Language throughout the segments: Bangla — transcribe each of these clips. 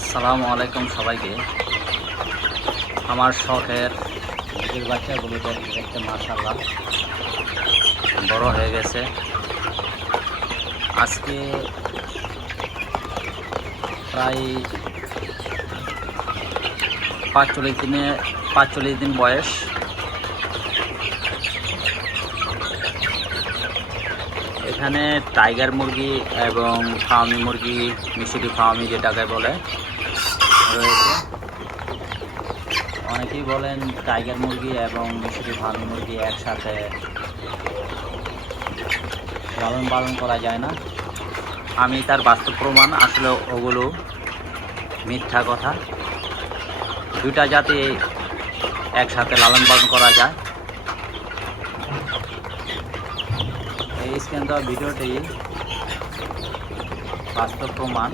আসসালামু আলাইকুম সবাইকে। আমার শখের নিজের বাচ্চাগুলো দেখতে মাশাল্লাহ বড় হয়ে গেছে। আজকে প্রায় পাঁচচল্লিশ দিনে পাঁচচল্লিশ দিন বয়স। এখানে টাইগার মুরগি এবং ফার্মি মুরগি, মিশরি ফার্মি যেটাকে বলে, রয়েছে। অনেকেই বলেন টাইগার মুরগি এবং মিশরি ফার্মি মুরগি একসাথে লালন পালন করা যায় না। আমি তার বাস্তব প্রমাণ, আসলে ওগুলো মিথ্যা কথা। দুইটা জাতি একসাথে লালন পালন করা যায়। এই স্ক্যান দেওয়া ভিডিওটি বাস্তব প্রমাণ।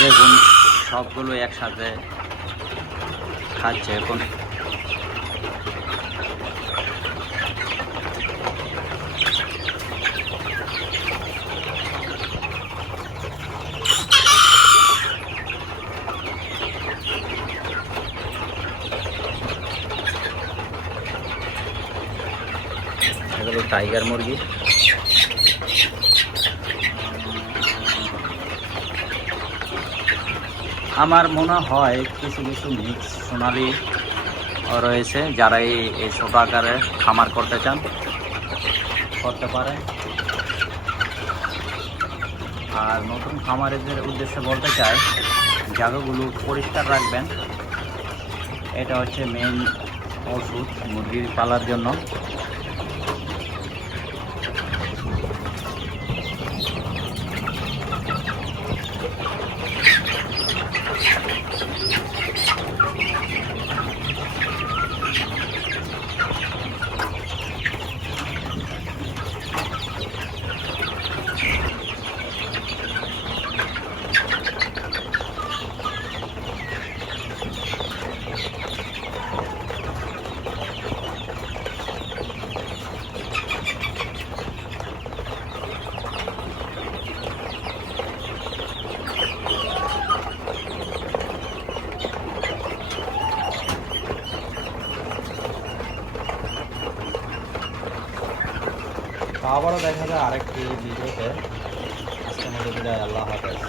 দেখুন সবগুলো একসাথে খাচ্ছে। এখন এগুলো টাইগার মুরগি। আমার মনে হয় কিছু কিছু মিক্স সোনালি রয়েছে যারা এই এই ছোট আকারে খামার করতে চান, করতে পারে। আর নতুন খামারিদের উদ্দেশ্যে বলতে চাই, জায়গাগুলো পরিষ্কার রাখবেন। এটা হচ্ছে মেন ওষুধ মুরগির পালার জন্য। আবারও দেখা যায় আরেকটি ভিডিওতে। আজকে আমাদের বিদায় আল্লাহ হাফেজ।